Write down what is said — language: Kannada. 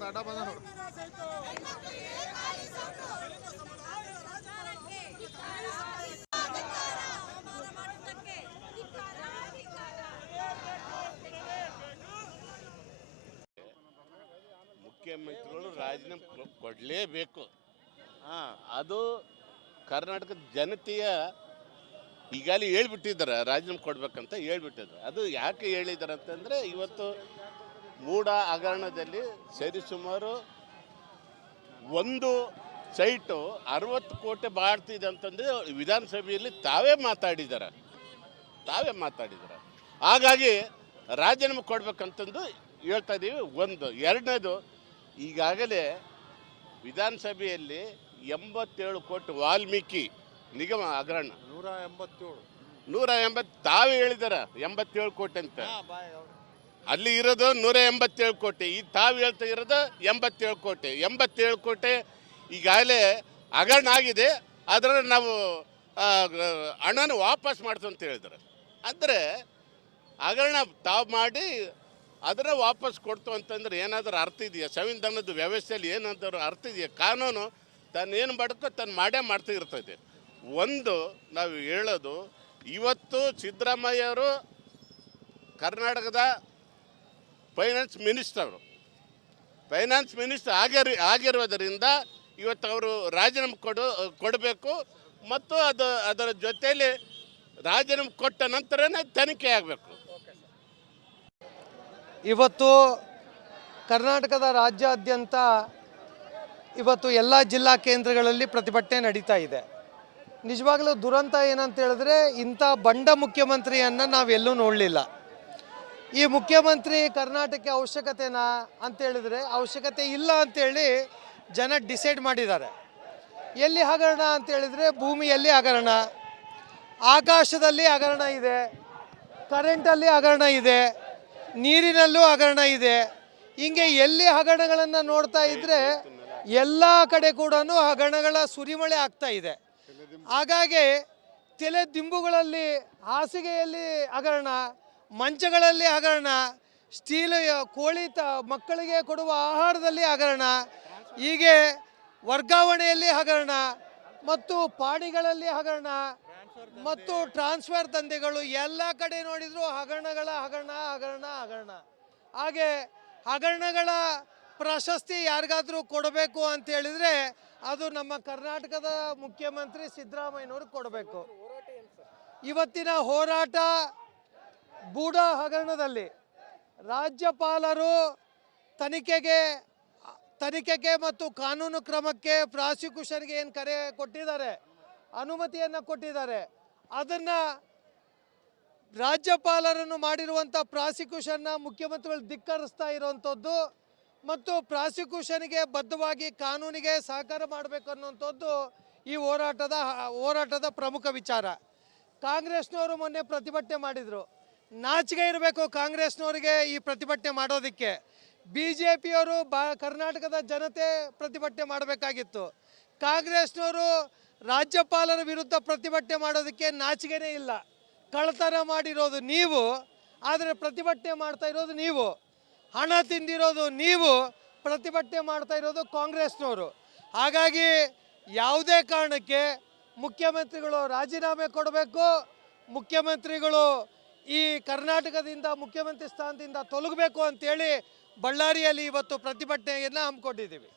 ದಾಟಾ ಬಂದ ನೋಡು. ಮುಖ್ಯಮಂತ್ರಿಗಳು ರಾಜೀನಾಮೆ ಕೊಡಲೇಬೇಕು. ಅದು ಕರ್ನಾಟಕದ ಜನತೆಯ ಈಗಾಗಲೇ ಹೇಳ್ಬಿಟ್ಟಿದ್ದಾರೆ, ರಾಜೀನಾಮೆ ಕೊಡ್ಬೇಕಂತ ಹೇಳ್ಬಿಟ್ಟಿದ್ದಾರೆ. ಅದು ಯಾಕೆ ಹೇಳಿದ್ದಾರೆ ಅಂತಂದರೆ, ಇವತ್ತು ಮೂಡ ಹಗರಣದಲ್ಲಿ ಸರಿಸುಮಾರು ಒಂದು ಸೈಟು 60 ಕೋಟಿ ಬಾಳ್ತಿದೆ ಅಂತಂದು ವಿಧಾನಸಭೆಯಲ್ಲಿ ತಾವೇ ಮಾತಾಡಿದ್ದಾರೆ. ಹಾಗಾಗಿ ರಾಜೀನಾಮೆ ಕೊಡ್ಬೇಕಂತಂದು ಹೇಳ್ತಾ ಇದ್ದೀವಿ. ಒಂದು ಎರಡನೇದು, ಈಗಾಗಲೇ ವಿಧಾನಸಭೆಯಲ್ಲಿ 87 ಕೋಟಿ ವಾಲ್ಮೀಕಿ ನಿಗಮ ಹಗರಣ 180 ತಾವೇ ಹೇಳಿದ್ದಾರೆ 87 ಕೋಟಿ ಅಂತ. ಅಲ್ಲಿ ಇರೋದು 187 ಕೋಟಿ, ಈಗ ತಾವು ಹೇಳ್ತಾ ಇರೋದು 87 ಕೋಟಿ ಈಗಾಗಲೇ ಹಗರಣ ಆಗಿದೆ. ಅದರ ನಾವು ಹಣನ ವಾಪಸ್ ಮಾಡ್ತು ಅಂತ ಹೇಳಿದ್ದಾರೆ. ಅಂದರೆ ಹಗರಣ ತಾವು ಮಾಡಿ ಅದರ ವಾಪಸ್ ಕೊಡ್ತು ಅಂತಂದ್ರೆ ಏನಾದರೂ ಅರ್ಥ ಇದೆಯಾ? ಸಂವಿಧಾನದ ವ್ಯವಸ್ಥೆಯಲ್ಲಿ ಏನಾದರೂ ಅರ್ಥ ಇದೆಯಾ? ಕಾನೂನು ಏನು ಮಾಡಕ್ಕೋ ಮಾಡೇ ಮಾಡ್ತಾ ಇರ್ತದೆ. ಒಂದು ನಾವು ಹೇಳೋದು, ಇವತ್ತು ಸಿದ್ದರಾಮಯ್ಯವರು ಕರ್ನಾಟಕದ ಫೈನಾನ್ಸ್ ಮಿನಿಸ್ಟರ್ ಆಗಿರುವುದರಿಂದ ಇವತ್ತು ಅವರು ರಾಜೀನಾಮೆ ಕೊಡಬೇಕು. ಮತ್ತು ಅದರ ಜೊತೆಯಲ್ಲಿ ರಾಜೀನಾಮೆ ಕೊಟ್ಟ ನಂತರನೇ ತನಿಖೆ ಆಗಬೇಕು. ಇವತ್ತು ಕರ್ನಾಟಕದ ರಾಜ್ಯಾದ್ಯಂತ ಇವತ್ತು ಎಲ್ಲ ಜಿಲ್ಲಾ ಕೇಂದ್ರಗಳಲ್ಲಿ ಪ್ರತಿಭಟನೆ ನಡೀತಾ ಇದೆ. ನಿಜವಾಗ್ಲೂ ದುರಂತ ಏನಂತ ಹೇಳಿದ್ರೆ, ಇಂಥ ಬಂಡ ಮುಖ್ಯಮಂತ್ರಿಯನ್ನು ನಾವೆಲ್ಲೂ ನೋಡಲಿಲ್ಲ. ಈ ಮುಖ್ಯಮಂತ್ರಿ ಕರ್ನಾಟಕಕ್ಕೆ ಅವಶ್ಯಕತೆನಾ ಅಂತೇಳಿದರೆ ಅವಶ್ಯಕತೆ ಇಲ್ಲ ಅಂತೇಳಿ ಜನ ಡಿಸೈಡ್ ಮಾಡಿದ್ದಾರೆ. ಎಲ್ಲಿ ಹಗರಣ ಅಂತೇಳಿದರೆ ಭೂಮಿಯಲ್ಲಿ ಹಗರಣ, ಆಕಾಶದಲ್ಲಿ ಹಗರಣ ಇದೆ, ಕರೆಂಟಲ್ಲಿ ಹಗರಣ ಇದೆ, ನೀರಿನಲ್ಲೂ ಹಗರಣ ಇದೆ. ಹಿಂಗೆ ಎಲ್ಲಿ ಹಗರಣಗಳನ್ನು ನೋಡ್ತಾ ಇದ್ದರೆ ಎಲ್ಲ ಕಡೆ ಕೂಡ ಹಗರಣಗಳ ಸುರಿಮಳೆ ಆಗ್ತಾ ಇದೆ. ಹಾಗಾಗಿ ತಲೆದಿಂಬುಗಳಲ್ಲಿ, ಹಾಸಿಗೆಯಲ್ಲಿ ಹಗರಣ, ಮಂಚಗಳಲ್ಲಿ ಹಗರಣ, ಸ್ಟೀಲ್ ಕೋಳಿ ಮಕ್ಕಳಿಗೆ ಕೊಡುವ ಆಹಾರದಲ್ಲಿ ಹಗರಣ, ಹೀಗೆ ವರ್ಗಾವಣೆಯಲ್ಲಿ ಹಗರಣ ಮತ್ತು ಪಾಣಿಗಳಲ್ಲಿ ಹಗರಣ ಮತ್ತು ಟ್ರಾನ್ಸ್ಫರ್ ದಂಧೆಗಳು, ಎಲ್ಲ ಕಡೆ ನೋಡಿದ್ರು ಹಗರಣಗಳ ಹಗರಣ ಹಗರಣ ಹಗರಣ. ಹಾಗೆ ಹಗರಣಗಳ ಪ್ರಶಸ್ತಿ ಯಾರಿಗಾದರೂ ಕೊಡಬೇಕು ಅಂತ ಹೇಳಿದರೆ ಅದು ನಮ್ಮ ಕರ್ನಾಟಕದ ಮುಖ್ಯಮಂತ್ರಿ ಸಿದ್ದರಾಮಯ್ಯನವರು ಕೊಡಬೇಕು. ಇವತ್ತಿನ ಹೋರಾಟ ಬೂಡಾ ಹಗರಣದಲ್ಲಿ ರಾಜ್ಯಪಾಲರು ತನಿಖೆಗೆ ಮತ್ತು ಕಾನೂನು ಕ್ರಮಕ್ಕೆ ಪ್ರಾಸಿಕ್ಯೂಷನ್ಗೆ ಏನು ಕರೆ ಕೊಟ್ಟಿದ್ದಾರೆ, ಅನುಮತಿಯನ್ನು ಕೊಟ್ಟಿದ್ದಾರೆ, ಅದನ್ನು ರಾಜ್ಯಪಾಲರನ್ನು ಮಾಡಿರುವಂಥ ಪ್ರಾಸಿಕ್ಯೂಷನ್ನ ಮುಖ್ಯಮಂತ್ರಿಗಳು ಧಿಕ್ಕರಿಸ್ತಾ ಇರುವಂಥದ್ದು ಮತ್ತು ಪ್ರಾಸಿಕ್ಯೂಷನ್ಗೆ ಬದ್ಧವಾಗಿ ಕಾನೂನಿಗೆ ಸಹಕಾರ ಮಾಡಬೇಕು ಅನ್ನುವಂಥದ್ದು ಈ ಹೋರಾಟದ ಪ್ರಮುಖ ವಿಚಾರ. ಕಾಂಗ್ರೆಸ್ನವರು ಮೊನ್ನೆ ಪ್ರತಿಭಟನೆ ಮಾಡಿದರು. ನಾಚಿಕೆ ಇರಬೇಕು ಕಾಂಗ್ರೆಸ್ನವರಿಗೆ ಈ ಪ್ರತಿಭಟನೆ ಮಾಡೋದಕ್ಕೆ. BJPಯವರು ಕರ್ನಾಟಕದ ಜನತೆ ಪ್ರತಿಭಟನೆ ಮಾಡಬೇಕಾಗಿತ್ತು. ಕಾಂಗ್ರೆಸ್ನವರು ರಾಜ್ಯಪಾಲರ ವಿರುದ್ಧ ಪ್ರತಿಭಟನೆ ಮಾಡೋದಕ್ಕೆ ನಾಚಿಕೆನೇ ಇಲ್ಲ. ಕಳ್ಳತನ ಮಾಡಿರೋದು ನೀವು, ಆದರೆ ಪ್ರತಿಭಟನೆ ಮಾಡ್ತಾ ಇರೋದು ನೀವು. ಹಣ ತಿಂದಿರೋದು ನೀವು, ಪ್ರತಿಭಟನೆ ಮಾಡ್ತಾ ಇರೋದು ಕಾಂಗ್ರೆಸ್ನವರು. ಹಾಗಾಗಿ ಯಾವುದೇ ಕಾರಣಕ್ಕೆ ಮುಖ್ಯಮಂತ್ರಿಗಳು ರಾಜೀನಾಮೆ ಕೊಡಬೇಕು. ಮುಖ್ಯಮಂತ್ರಿಗಳು ಈ ಕರ್ನಾಟಕದಿಂದ ಮುಖ್ಯಮಂತ್ರಿ ಸ್ಥಾನದಿಂದ ತೊಲಗಬೇಕು ಅಂತೇಳಿ ಬಳ್ಳಾರಿಯಲ್ಲಿ ಇವತ್ತು ಪ್ರತಿಭಟನೆಯನ್ನು ಹಮ್ಮಿಕೊಂಡಿದ್ದೀವಿ.